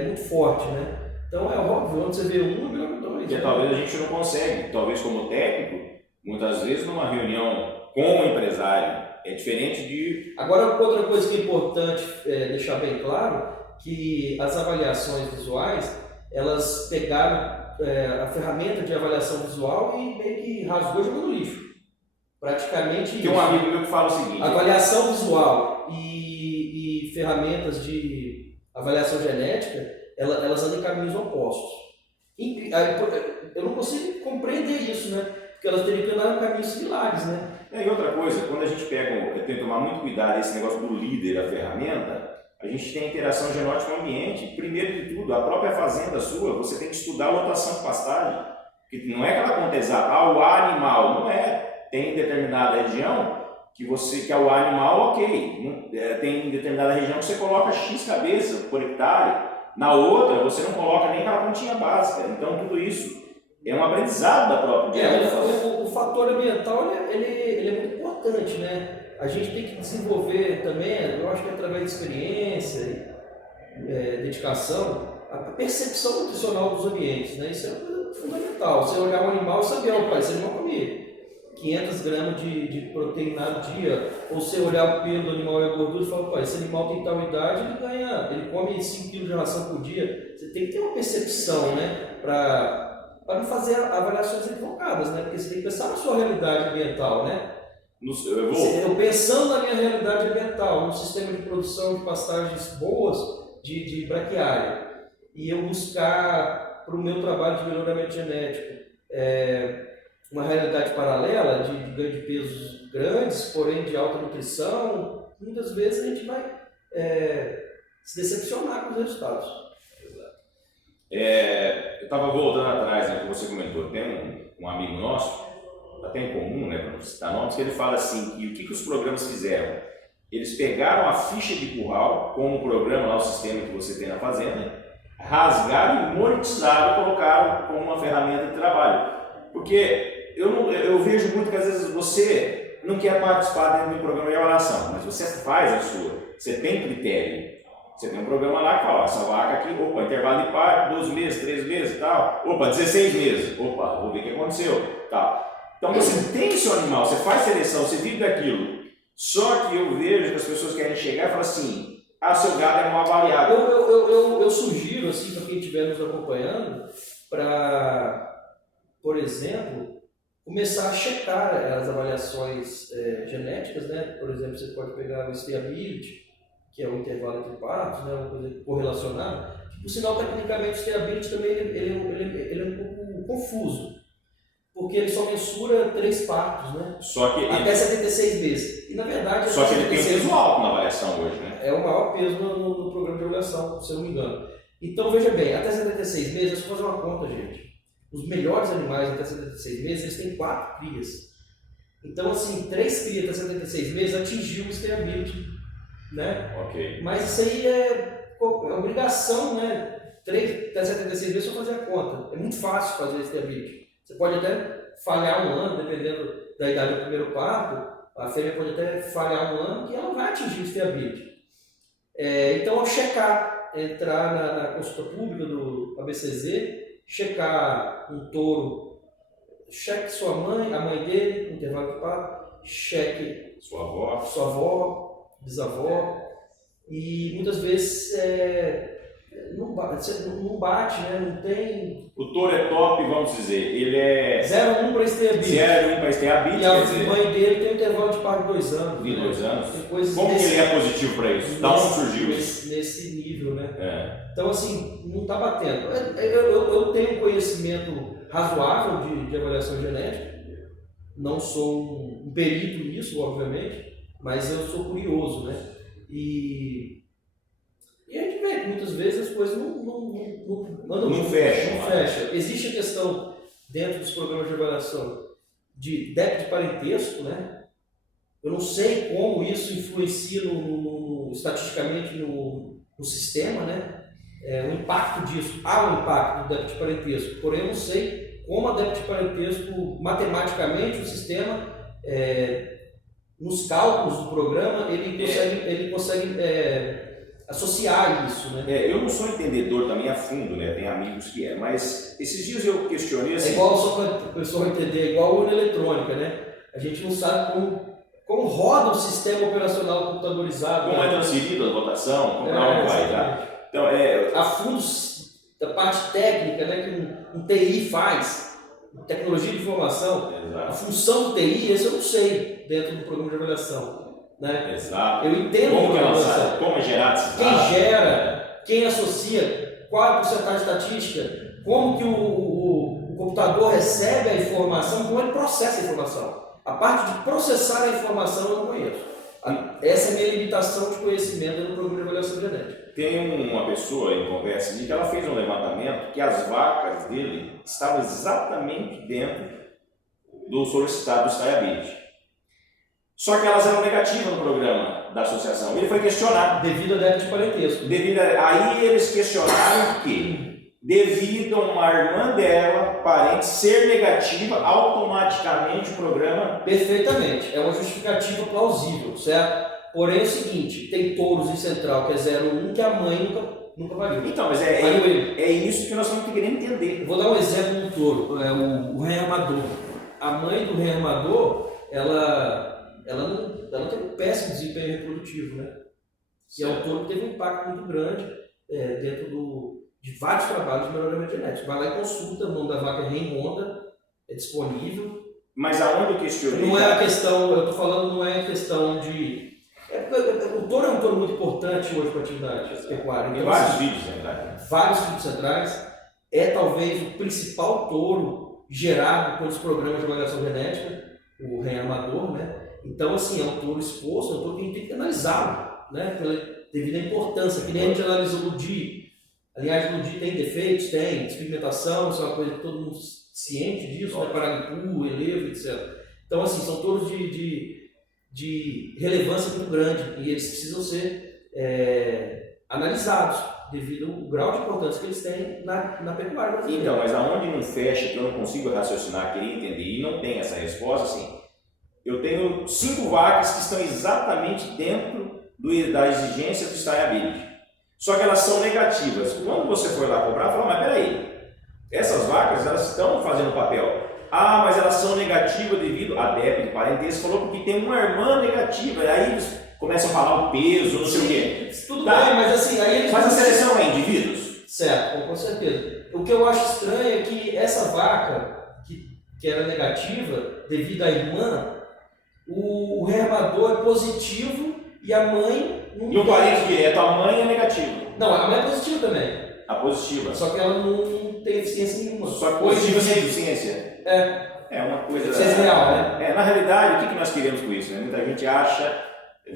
muito forte, né? Então é óbvio, onde você vê um, é melhor que dois. Porque talvez a gente não consegue, talvez como técnico, muitas vezes numa reunião com o empresário, é diferente de... Agora, outra coisa que é importante deixar bem claro, que as avaliações visuais, elas pegaram a ferramenta de avaliação visual e meio que rasgou e jogou no lixo. Praticamente Tem um amigo meu que fala o seguinte... Avaliação visual e ferramentas de avaliação genética, elas andam em caminhos opostos. Eu não consigo compreender isso, né? Porque elas teriam que andar em caminhos similares, né? E outra coisa, quando a gente tem que tomar muito cuidado esse negócio do líder, a ferramenta, a gente tem interação genótica com o ambiente. Primeiro de tudo, a própria fazenda sua, você tem que estudar a lotação de pastagem. Porque não é que ela conta exato, o animal, não é. Tem determinada região que é o animal, ok. Tem determinada região que você coloca X cabeça por hectare. Na outra, você não coloca nem aquela pontinha básica. Então, tudo isso é um aprendizado da própria o fator ambiental ele é muito importante, né? A gente tem que desenvolver também, eu acho que através de experiência, dedicação, a percepção nutricional dos ambientes, né? Isso é fundamental. Você olhar um animal e saber, esse animal come 500 gramas de proteína ao dia, ou você olhar o pelo do animal e a gordura e falar, esse animal tem tal idade, ele come 5 kg de ração por dia. Você tem que ter uma percepção, né? Para não fazer avaliações equivocadas, né? Porque você tem que pensar na sua realidade ambiental, né? Eu pensando na minha realidade ambiental, no sistema de produção de pastagens boas de braquiária, e eu buscar para o meu trabalho de melhoramento genético uma realidade paralela de ganho de pesos grandes, porém de alta nutrição, muitas vezes a gente vai se decepcionar com os resultados. Exato. Eu estava voltando atrás, né, que você comentou, tem um amigo nosso, até em comum, né, para não citar nomes, que ele fala assim, que o que os programas fizeram? Eles pegaram a ficha de curral, como o programa, lá, o sistema que você tem na fazenda, rasgaram e monetizaram e colocaram como uma ferramenta de trabalho. Porque eu vejo muito que às vezes você não quer participar dentro de um programa de avaliação, mas você faz a sua, você tem critério. Você tem um programa lá que fala, essa vaca aqui, opa, intervalo de parto, 12 meses, 13 meses e tal, opa, 16 meses, opa, vou ver o que aconteceu, tal. Então você tem seu animal, você faz seleção, você vive daquilo. Só que eu vejo que as pessoas querem chegar e falar assim, seu gado é mal avaliado. Eu sugiro, assim, para quem estiver nos acompanhando, para, por exemplo, começar a checar as avaliações genéticas, né? Por exemplo, você pode pegar o steerability, que é o intervalo entre partos, né? Uma coisa correlacionada. Por sinal, tecnicamente, o steerability também ele é um pouco confuso, porque ele só mensura 3 partos, né? Só que até 76 meses. E na verdade. Só que ele tem peso alto na avaliação hoje, né? É o maior peso no programa de avaliação, se eu não me engano. Então veja bem, até 76 meses, deixa eu fazer uma conta, gente. Os melhores animais até 76 meses, eles têm 4 crias. Então, assim, 3 crias até 76 meses atingiu o steerability, né? Ok. Mas isso aí é obrigação, né? 3 até 76 meses, só fazer a conta. É muito fácil fazer steerability. Você pode até falhar um ano, dependendo da idade do primeiro parto, a fêmea pode até falhar um ano que ela vai atingir o steerability. Então, ao checar, entrar na consulta pública do ABCZ, checar um touro, cheque sua mãe, a mãe dele, no intervalo de parto, cheque sua avó, bisavó, e muitas vezes não bate, né? Não tem. O touro é top, vamos dizer, ele é 0,1 para steerability. 0,1 para steerability. E a mãe dele tem um intervalo de parto de 2 anos. De 2 anos? Como que ele é positivo para isso? Da onde surgiu isso? Nesse nível, né? Então, assim, não está batendo. Eu tenho conhecimento razoável de avaliação genética. Não sou um perito nisso, obviamente, mas eu sou curioso, né? E a gente vê que muitas vezes as coisas não fecham. Existe a questão, dentro dos programas de avaliação, de débito de parentesco, né? Eu não sei como isso influencia estatisticamente no sistema, né? O impacto disso. Há um impacto do débito de parentesco, porém eu não sei como a débito de parentesco, matematicamente, o sistema, nos cálculos do programa, ele consegue associar isso, né? Eu não sou entendedor também a fundo, né? Tem amigos que mas esses dias eu questionei assim. É igual, só para o pessoal entender, é igual a urna eletrônica, né? A gente não sabe como roda o sistema operacional computadorizado. Como é transferido a votação, como vai, tá? Então, a fundo da parte técnica, né, que um TI faz, tecnologia de informação, exato. A função do TI, esse eu não sei dentro do programa de avaliação. Né? Exato. Eu entendo como é gerado esse quem gera, quem associa, qual a porcentagem estatística, como que o computador recebe a informação, como ele processa a informação. A parte de processar a informação eu não conheço. Essa é a minha limitação de conhecimento no programa de avaliação genética. Tem uma pessoa em conversa que ela fez um levantamento que as vacas dele estavam exatamente dentro do solicitado do steerability. Só que elas eram negativas no programa da associação. Ele foi questionado. Devido a débito de parentesco. Aí eles questionaram que, devido a uma irmã dela, parente, ser negativa, automaticamente o programa... Perfeitamente. É uma justificativa plausível, certo? Porém é o seguinte, tem touros em central que é 0,1 que a mãe nunca pariu. Então, mas é isso que nós estamos querendo entender. Eu vou dar um exemplo de um touro, o rei amador. A mãe do rei amador, ela tem um péssimo desempenho reprodutivo, né? E é um touro que teve um impacto muito grande dentro de vários trabalhos de melhoramento genético. Vai lá e consulta, o nome da vaca é Raimonda, é disponível. Mas aonde eu questionei... Não é a questão, eu estou falando, não é a questão de... O touro é um touro muito importante hoje para a atividade pecuária. Tem vários vídeos centrais. Vários vídeos centrais. É talvez o principal touro gerado pelos programas de avaliação genética, o rei amador, né? Então, assim, é um touro exposto, é um touro que a gente tem que analisá-lo, né? Devido à importância, que nem a gente analisa o Ludi. A linhagem do Ludi tem defeitos, tem despigmentação, isso é uma coisa que todo mundo ciente disso, né? Paraguapu, elevo, etc. Então, assim, são touros de relevância muito grande e eles precisam ser analisados devido ao grau de importância que eles têm na pecuária brasileira. Então, mas aonde não fecha, que eu não consigo raciocinar, querer entender e não tem essa resposta, assim, eu tenho 5 vacas que estão exatamente dentro da exigência do Style-Ability. Só que elas são negativas. Quando você for lá comprar, fala, mas peraí, essas vacas elas estão fazendo papel. Ah, mas elas são negativas devido a débito, parentesco, falou porque tem uma irmã negativa. Aí eles começam a falar o peso, não sei o quê. Tudo bem, mas assim, aí eles... Mas a seleção é indivíduos? Certo, com certeza. O que eu acho estranho é que essa vaca, que era negativa devido à irmã, o rearmador é positivo e a mãe não. E o parente direto, a mãe é negativo. Não, a mãe é positiva também. A positiva. Só que ela não tem eficiência nenhuma. Só que positiva sem eficiência. É uma coisa. Eficiência real, né? Na realidade, o que nós queremos com isso? Né? Muita gente acha,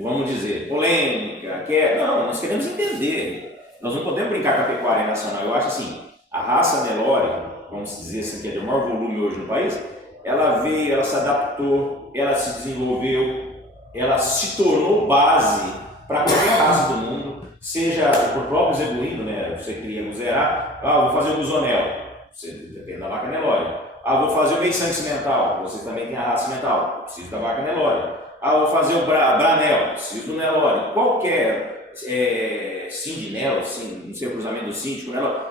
vamos dizer, polêmica, Não, nós queremos entender. Nós não podemos brincar com a pecuária nacional. Eu acho assim, a raça Nelore, vamos dizer assim, que é de maior volume hoje no país, ela veio, ela se adaptou, ela se desenvolveu, ela se tornou base para qualquer raça do mundo, seja por próprio zebuíno, né? Você cria o zerá, vou fazer o guzonel, você depende da vaca Nelore. Vou fazer o meio sangue cimental, você também tem a raça cimental, preciso da vaca Nelore. Vou fazer o branel, preciso do Nelore. Qualquer sindinel, não sei o cruzamento do síndico, Nelore,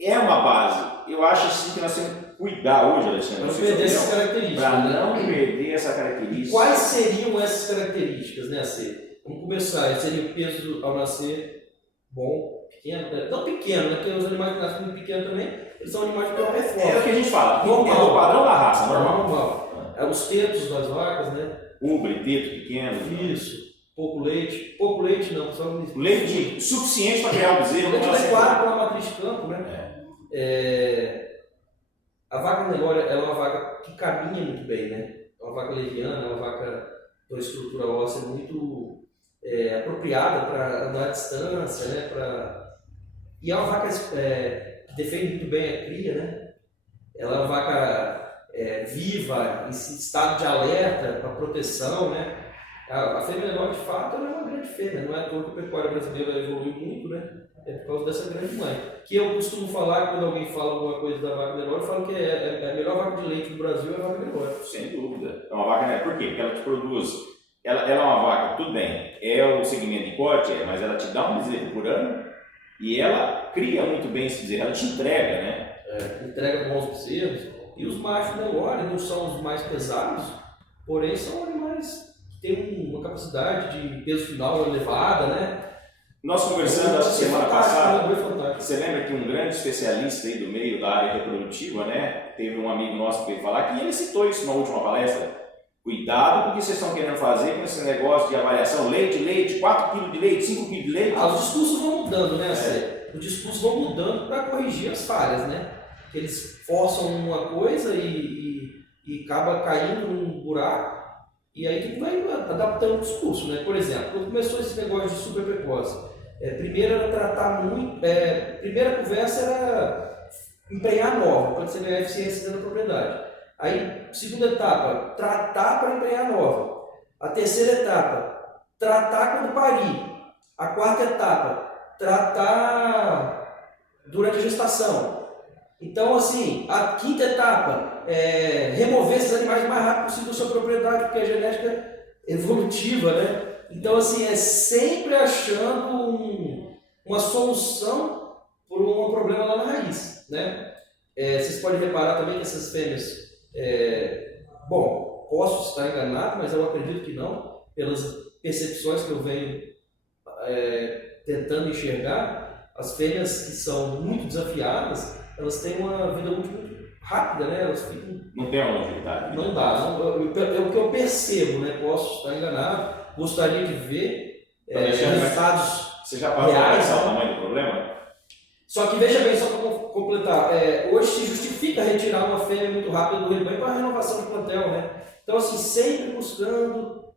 é uma base. Eu acho assim que nós temos que cuidar hoje, Alexandre. Para não perder essas características. Para não perder essa característica. Quais seriam essas características, né, C? Vamos começar. Seria o peso ao nascer bom, pequeno, não pequeno, né? Porque os animais que nascem muito pequenos também, eles são animais de maior performance. É o que a gente fala, normal. É o padrão da raça, normal. Normal. Os tetos das vacas, né? Ubre, teto pequeno. Isso. Pouco leite não, só leite suficiente para criar o bezerro. Leite adequado para uma matriz de campo, né? A vaca Nelore é uma vaca que caminha muito bem, né? É uma vaca leviana, é uma vaca com uma estrutura óssea muito apropriada para andar à distância, né? E é uma vaca que defende muito bem a cria, né? Ela é uma vaca viva, em estado de alerta para proteção, né? A fêmea Nelore, de fato, ela é uma grande fêmea, não é à toa que a pecuária brasileira evoluiu muito, né? É por causa dessa grande mãe. Que eu costumo falar, quando alguém fala alguma coisa da vaca Nelore, eu falo que a melhor vaca de leite do Brasil é a vaca Nelore. Sem dúvida. É uma vaca, né? Por quê? Porque ela te produz. Ela é uma vaca, tudo bem, é o segmento de corte, mas ela te dá um bezerro por ano e ela cria muito bem esse bezerro, ela te entrega, né? Entrega bons bezerros. E os machos Nelore não são os mais pesados, porém são animais que têm uma capacidade de peso final elevada, né? Nós conversando essa semana passada, fantástico. Você lembra que um grande especialista aí do meio da área reprodutiva, né, teve um amigo nosso que veio falar que ele citou isso na última palestra. Cuidado com o que vocês estão querendo fazer com esse negócio de avaliação, leite, 4 kg de leite, 5 kg de leite. Os discursos vão mudando, né? Os discursos vão mudando para corrigir as falhas, né? Eles forçam uma coisa e acaba caindo num buraco. E aí que vai adaptando o discurso, né? Por exemplo, quando começou esse negócio de super precoce, primeiro era tratar muito, primeira conversa era emprenhar nova, para você ganhar eficiência dentro da propriedade. Aí, segunda etapa, tratar para emprenhar nova. A terceira etapa, tratar quando parir. A quarta etapa, tratar durante a gestação. Então, assim, a quinta etapa, remover esses animais o mais rápido possível da sua propriedade, porque a genética é evolutiva, né? Então, assim, sempre achando uma solução para um problema lá na raiz, né? Vocês podem reparar também que essas fêmeas, posso estar enganado, mas eu acredito que não, pelas percepções que eu venho tentando enxergar, as fêmeas que são muito desafiadas, elas têm uma vida muito rápida, né? Elas ficam... Não tem uma longevidade. Não dá. É o que eu percebo, né? Posso estar enganado. Gostaria de ver resultados Você já parou para pensar o tamanho do problema? Só que veja bem, só para completar, hoje se justifica retirar uma fêmea muito rápida do rebanho para a renovação de plantel, né? Então, assim, sempre buscando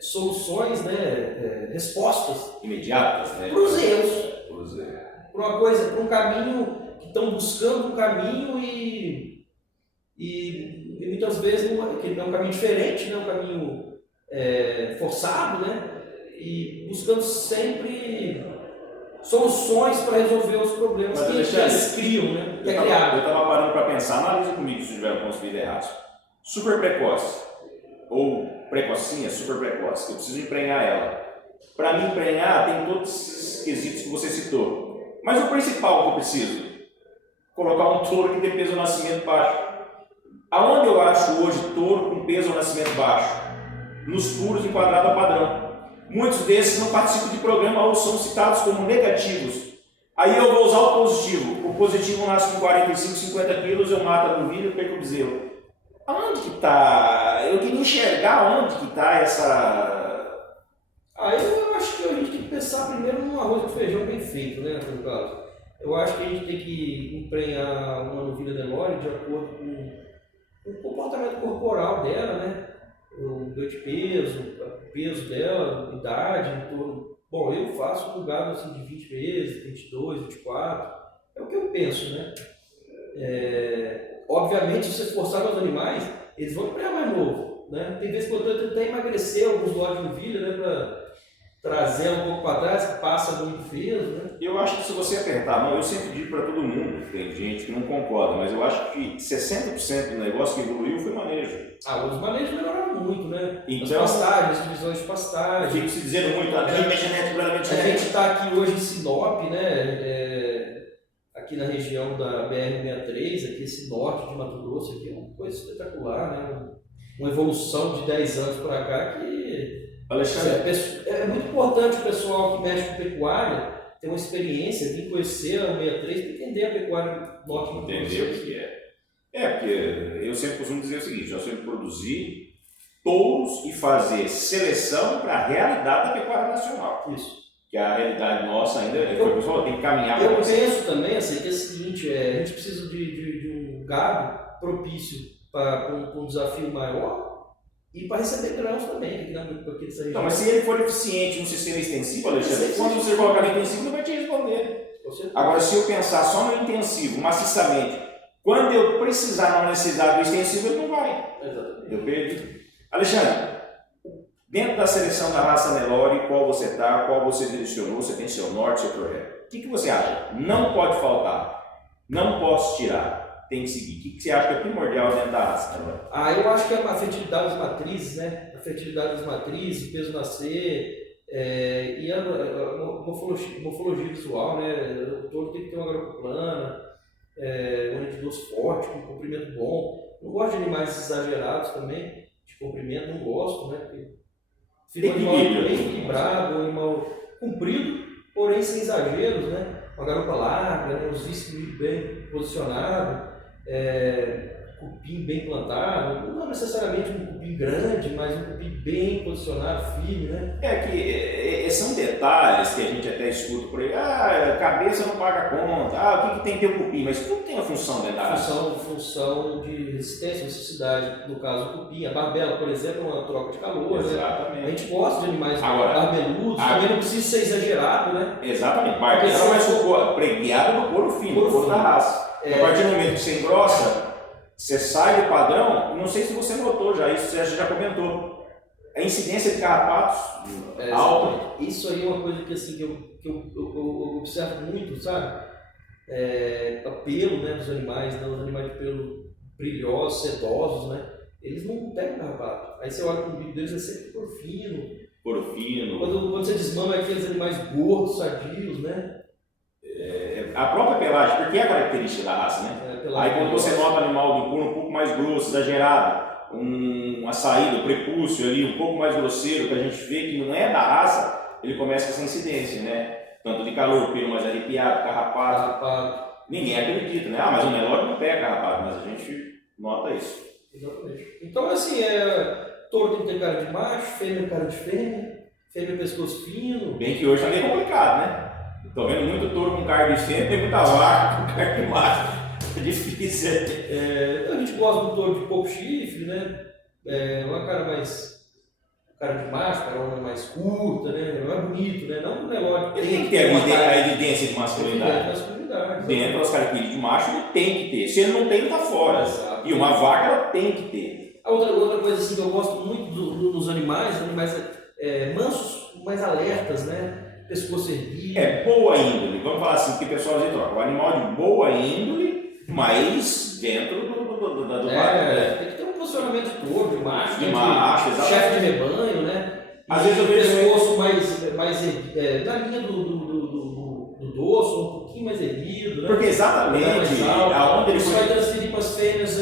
soluções, né? Respostas imediatas, né? Para os erros. Para uma coisa, para um caminho, que estão buscando um caminho e e muitas vezes que é um caminho diferente, né? Um caminho forçado, né? E buscando sempre soluções para resolver os problemas que eles criam, né? Eu estava parando para pensar, analisa comigo se tiver construído errado. Super precoce, ou precocinha, super precoce, eu preciso emprenhar ela. Para me emprenhar, tem todos esses quesitos que você citou. Mas o principal que eu preciso, colocar um touro que tem peso ao nascimento baixo. Aonde eu acho hoje touro com peso ao nascimento baixo? Nos puros enquadrado ao padrão. Muitos desses não participam de programa ou são citados como negativos. Aí eu vou usar o positivo. O positivo nasce com 45, 50 quilos, eu mato a novilha e perco o bezerro. Aonde que está? Eu queria enxergar onde que está essa... Aí eu acho que a gente tem que pensar primeiro num arroz com feijão bem feito, né, no caso. Eu acho que a gente tem que emprenhar uma novilha Nelore de acordo com o comportamento corporal dela, né? O ganho de peso, o peso dela, idade, em torno... Bom, eu faço um gado assim, de 20 meses, 22, 24, é o que eu penso, né? Obviamente, se você forçar os animais, eles vão emprenhar mais novo, né? Tem vezes que eu tento até emagrecer alguns lotes de novilha, né? Para trazer um pouco para trás, que passa muito peso, né? Eu acho que se você apertar a mão, eu sempre digo para todo mundo, tem gente que não concorda, mas eu acho que 60% do negócio que evoluiu foi manejo. Os manejos melhoraram muito, né? Então, as pastagens, as divisões de pastagem. Fico se dizendo muito, a gente está aqui hoje em Sinop, né? Aqui na região da BR-63, aqui esse norte de Mato Grosso, aqui é uma coisa espetacular, né? Uma evolução de 10 anos para cá que... Alexandre, é muito importante o pessoal que mexe com pecuária ter uma experiência, vir conhecer a 63 para entender a pecuária norte do entender o que é. Porque eu sempre costumo dizer o seguinte, eu sempre produzir touros e fazer seleção para a realidade da pecuária nacional. Isso. Que a realidade nossa ainda, tem que caminhar para você. Eu penso também assim, que é o seguinte, a gente precisa de um gado propício para um desafio maior, e para receber grãos também, aqui nessa região. Não, mas se ele for eficiente no sistema extensivo, Alexandre, quando você colocar no intensivo, ele vai te responder. Agora, se eu pensar só no intensivo, maciçamente, quando eu precisar na necessidade do extensivo, ele não vai. Exatamente. Eu perdi. Alexandre, dentro da seleção da raça Nelore, qual você está, qual você direcionou, você tem seu norte, seu projeto. O que você acha? Não pode faltar. Não posso tirar. Tem que seguir. O que você acha que é primordial dentro da raça? Eu acho que é a fertilidade das matrizes, né? A fertilidade das matrizes, o peso nascer e a morfologia visual, né? O touro tem que ter uma garupa plana, unha de dorso forte, com comprimento bom. Não gosto de animais exagerados também, de comprimento, não gosto, né? Fica um animal bem equilibrado, um animal comprido, porém sem exageros, né? Uma garupa larga, né? Os isquios bem posicionados. Cupim bem plantado, não necessariamente um cupim grande, mas um cupim bem posicionado, firme, né? São detalhes que a gente até escuta por aí, cabeça não paga conta, o que tem que ter o cupim, mas tudo tem a função dentro da raça. Função de resistência, necessidade, no caso do cupim, a barbela, por exemplo, é uma troca de calor, exatamente. Né? A gente gosta de animais barbeludos, também não precisa ser exagerado, né? Exatamente, barbela, mas preguiada no couro fino, no couro da raça. A partir do momento que você engrossa, você sai do padrão, não sei se você notou já, isso você já comentou. A incidência de carrapatos alta. Isso aí é uma coisa que, assim, que eu observo muito, sabe? O pelo, né, dos animais, né, os animais de pelo brilhosos, sedosos, né? Eles não pegam carrapato. Aí você olha para o bico deles, é sempre couro fino. Couro fino. Quando você desmama aqueles animais gordos, sadios, né? A própria pelagem, porque é a característica da raça, né? Aí quando você nota o animal de couro um pouco mais grosso, exagerado, uma saída, o prepúcio ali um pouco mais grosseiro, que a gente vê que não é da raça, ele começa com essa incidência, né? Tanto de calor, pelo mais arrepiado, carrapato. Ninguém acredita, né? Mas o Nelore não pega carrapato, mas a gente nota isso. Exatamente. Então, assim, touro tem que ter cara de macho, fêmea cara de fêmea pescoço fino. Bem que hoje tá meio complicado, né? Tô vendo muito touro com carne de fêmea e muita vaca com carne de macho. É difícil. A gente gosta do touro de pouco chifre, né? Uma cara mais... cara de macho, cara mais curta, né? Não é bonito, né? Não um negócio... Tem que ter a evidência de masculinidade. dentro das características de macho, ele tem que ter. Se ele não tem, ele está fora. Exato. E uma vaca, ela tem que ter. A outra coisa assim, que eu gosto muito dos animais mansos, mais alertas, né? Pescoço erguido. É boa índole, vamos falar assim, porque o pessoal diz, troca, o animal de boa índole, mas dentro do tem que ter um posicionamento de touro, de macho, de macho, de chefe de rebanho, né? Às vezes eu vejo pescoço mais na linha do dorso, um pouquinho mais erguido, né? Porque exatamente aonde ele isso foi... vai transferir para as fêmeas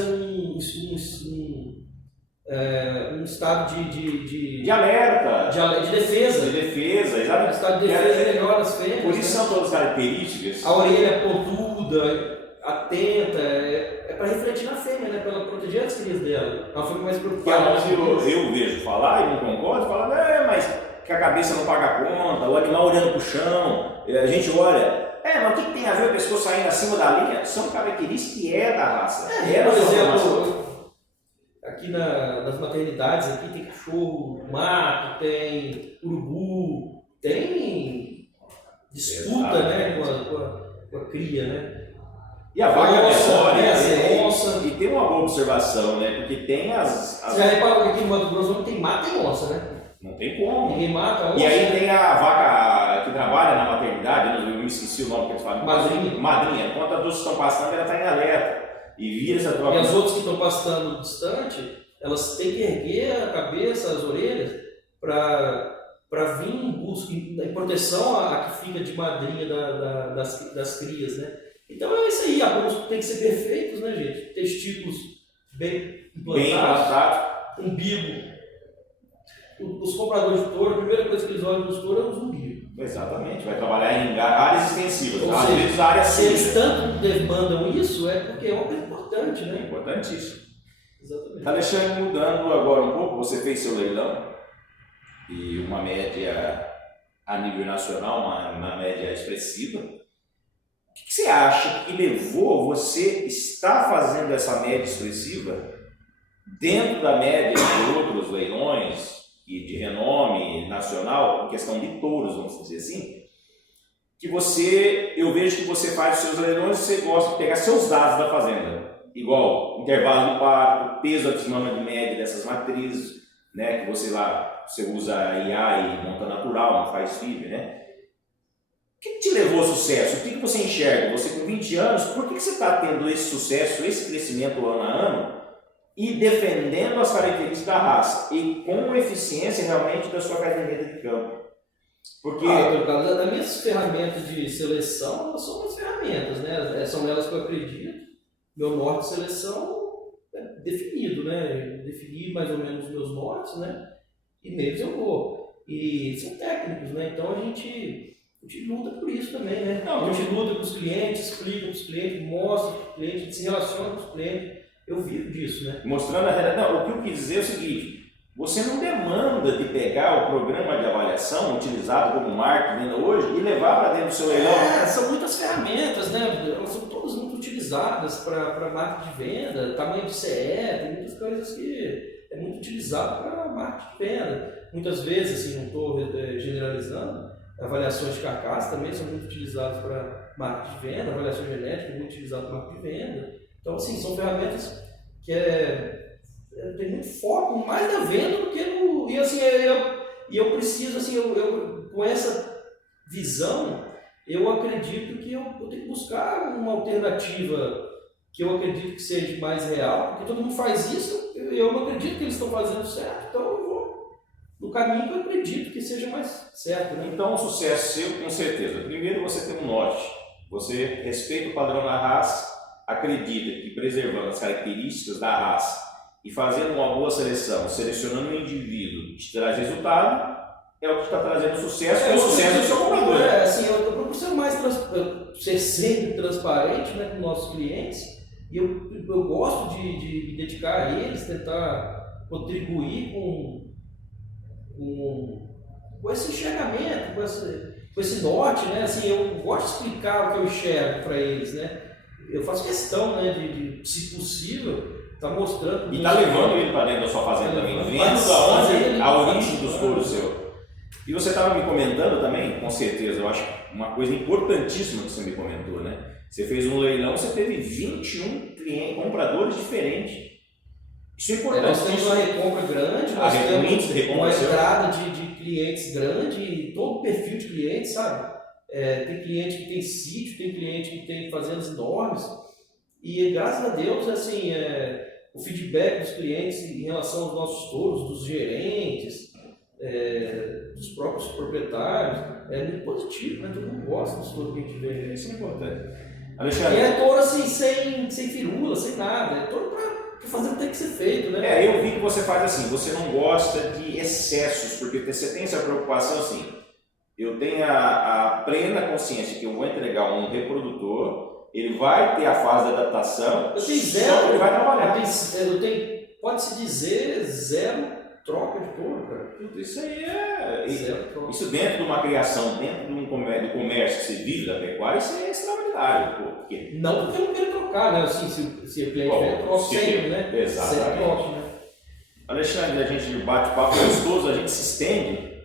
um estado de alerta, de defesa. De defesa, exatamente. Um estado de defesa melhor nas fêmeas. Por isso né? são todas características. A orelha pontuda, atenta, é para refletir na fêmea, né? Para ela proteger as crias dela. Ela foi mais preocupada. Eu vejo falar e não concordo, falar, mas que a cabeça não paga a conta, o animal olhando para o chão, a gente olha, mas o que tem a ver o pescoço saindo acima da linha? São características que é da raça. Por exemplo, aqui nas maternidades aqui tem cachorro, mato, tem urubu, tem disputa, né, com a cria, né? E a vaca é onça. E tem uma boa observação, né? Porque tem as... Você já reparou que aqui no Mato Grosso não tem mato e onça, né? Não tem como. Ninguém mata a onça. E aí tem a vaca que trabalha na maternidade, eu me esqueci o nome que eles falam. Madrinha. Enquanto as duas estão pastando, ela está em alerta. E vira essa troca. E as outras que estão pastando distante, elas têm que erguer a cabeça, as orelhas, para vir em busca, em proteção a que fica de madrinha das crias, né? Então é isso aí, alguns tem que ser perfeitos, né, gente? Testículos bem implantados, umbigo. Os compradores de touro, a primeira coisa que eles olham nos touros é os umbigos. Exatamente, vai trabalhar em áreas extensivas, às seja, vezes áreas se eles tanto demandam isso, é porque é uma coisa importante, né? É importantíssimo. Exatamente. Alexandre, mudando agora um pouco, você fez seu leilão e uma média a nível nacional, uma média expressiva. O que você acha que levou você estar fazendo essa média expressiva dentro da média de outros leilões e de renome nacional, em questão de touros, vamos dizer assim, que eu vejo que você faz os seus leilões e você gosta de pegar seus dados da fazenda, igual intervalo de parto, peso acima de média dessas matrizes, né, que você usa IA e monta natural, não faz FIV, né? O que te levou ao sucesso? O que você enxerga? Você com 20 anos, por que você está tendo esse sucesso, esse crescimento ano a ano e defendendo as características da raça e com eficiência realmente da sua caderneta de campo? Porque as minhas ferramentas de seleção, elas são umas ferramentas, né? São nelas que eu acredito. Meu norte de seleção é definido, né? Defini mais ou menos os meus nortes, né? E neles eu vou. E são técnicos, né? Então a gente luta por isso também, né? A gente luta com os clientes, explica para os clientes, mostra para os clientes, a gente se relaciona com os clientes. Eu vivo disso, né? Mostrando a realidade. Não, o que eu quis dizer é o seguinte: você não demanda de pegar o programa de avaliação utilizado como marketing hoje e levar para dentro do seu leilão. São muitas ferramentas, né? Elas são todas muito utilizadas para marketing de venda, tamanho de CE, tem muitas coisas que é muito utilizado para marketing de venda. Muitas vezes, assim, não estou generalizando, avaliações de carcaça também são muito utilizadas para marketing de venda, avaliação genética é muito utilizada para marketing de venda. Então, assim, são ferramentas que tem muito foco mais na venda do que no... E, assim, eu preciso, assim, com essa visão, eu acredito que eu tenho que buscar uma alternativa que eu acredito que seja mais real, porque todo mundo faz isso, eu não acredito que eles estão fazendo certo, então eu vou no caminho que eu acredito que seja mais certo, né? Então, o sucesso seu, com certeza. Primeiro, você tem um norte, você respeita o padrão da raça, acredita que preservando as características da raça e fazendo uma boa seleção, selecionando um indivíduo que te traz resultado, é o que está trazendo sucesso, o sucesso do seu comprador. Assim, eu procuro ser sempre transparente, né, com nossos clientes, e eu gosto de me dedicar a eles, tentar contribuir com esse enxergamento, com esse norte, né? Assim, eu gosto de explicar o que eu enxergo para eles, né? Eu faço questão, né, de se possível, estar mostrando. E está levando ele para dentro da sua fazenda também, vendo a origem dos touros seu. E você estava me comentando também, com certeza, eu acho uma coisa importantíssima que você me comentou, né? Você fez um leilão, você teve 21 compradores diferentes. Isso é importante. Nós temos uma recompra grande, nós temos uma seu. entrada de clientes grande, todo perfil de cliente, sabe? Tem cliente que tem sítio, tem cliente que tem fazendas enormes. E graças a Deus, assim, o feedback dos clientes em relação aos nossos touros, dos gerentes, dos próprios proprietários, é muito positivo, né? Todo mundo gosta dos touros que a gente vê. Isso é importante. Alexandre. E é touro assim, sem firula, sem nada. É touro para fazer tem que ser feito, né? Eu vi que você faz assim, você não gosta de excessos, porque você tem essa preocupação assim. Eu tenho a plena consciência que eu vou entregar um reprodutor, ele vai ter a fase de adaptação, eu tenho zero, ele vai trabalhar. Eu tenho, pode-se dizer, zero troca de touro, cara. Isso aí isso dentro de uma criação, dentro do comércio que você vive da pecuária, isso é extraordinário. Porque... Não porque eu não quero trocar, né? Assim, se o cliente quer, troca sempre, né? Exatamente. Sempre troca, né? Alexandre, a gente bate papo gostoso, a gente se estende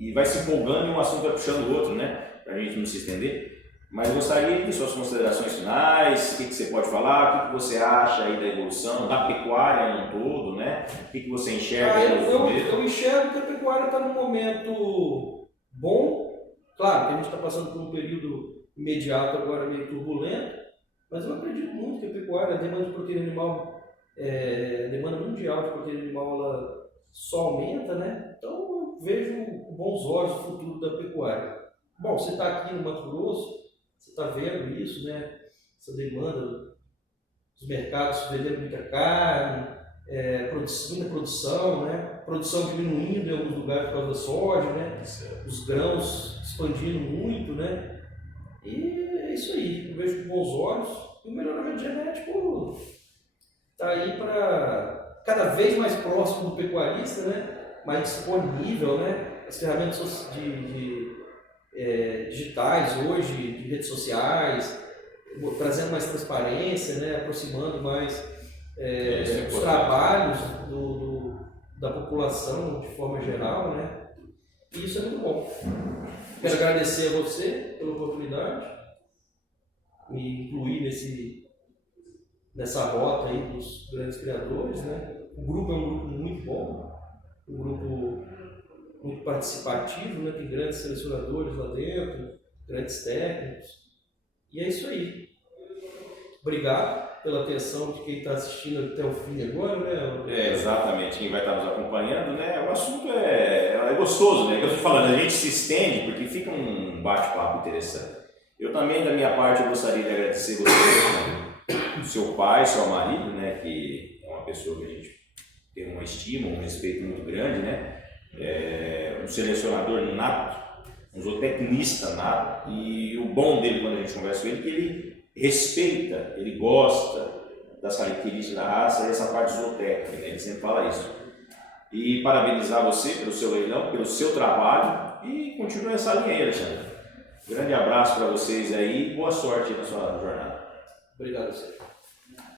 e vai se empolgando e um assunto vai puxando o outro, né? Para a gente não se estender. Mas eu gostaria de suas considerações finais, o que você pode falar, o que você acha aí da evolução da pecuária no todo, né? O que você enxerga? Eu enxergo que a pecuária está num momento bom. Claro que a gente está passando por um período imediato agora meio turbulento, mas eu acredito muito que a pecuária, a demanda de proteína animal, a demanda mundial de proteína animal, ela só aumenta, né? Então eu vejo com bons olhos o futuro da pecuária. Bom, você está aqui no Mato Grosso, você está vendo isso, né? Essa demanda, os mercados vendendo muita carne, muita produção, né? Produção diminuindo em alguns lugares por causa da soja, né? Os grãos expandindo muito, né? E é isso aí, eu vejo com bons olhos. E o melhoramento genético está aí para cada vez mais próximo do pecuarista, né? Mais disponível, né? As ferramentas digitais hoje, de redes sociais, trazendo mais transparência, né? Aproximando mais os trabalhos da população de forma geral, né? E isso é muito bom. Quero agradecer a você pela oportunidade, me incluir nessa rota aí dos grandes criadores, né? O grupo é um grupo muito bom, um grupo muito participativo, né? Tem grandes selecionadores lá dentro, grandes técnicos, e é isso aí. Obrigado pela atenção de quem está assistindo até o fim agora, né? Exatamente, quem vai estar nos acompanhando, né? O assunto é gostoso, né? Que eu estou falando, a gente se estende porque fica um bate-papo interessante. Eu também, da minha parte, eu gostaria de agradecer você, né? O seu pai, seu marido, né? Que é uma pessoa que a gente tem uma estima, um respeito muito grande, né? Um selecionador nato, um zootecnista nato, e o bom dele quando a gente conversa com ele é que ele respeita, ele gosta das características da raça e essa parte zootécnica, né? Ele sempre fala isso. E parabenizar você pelo seu leilão, pelo seu trabalho e continue essa linha aí, Alexandre. Grande abraço para vocês aí e boa sorte na sua jornada. Obrigado, senhor.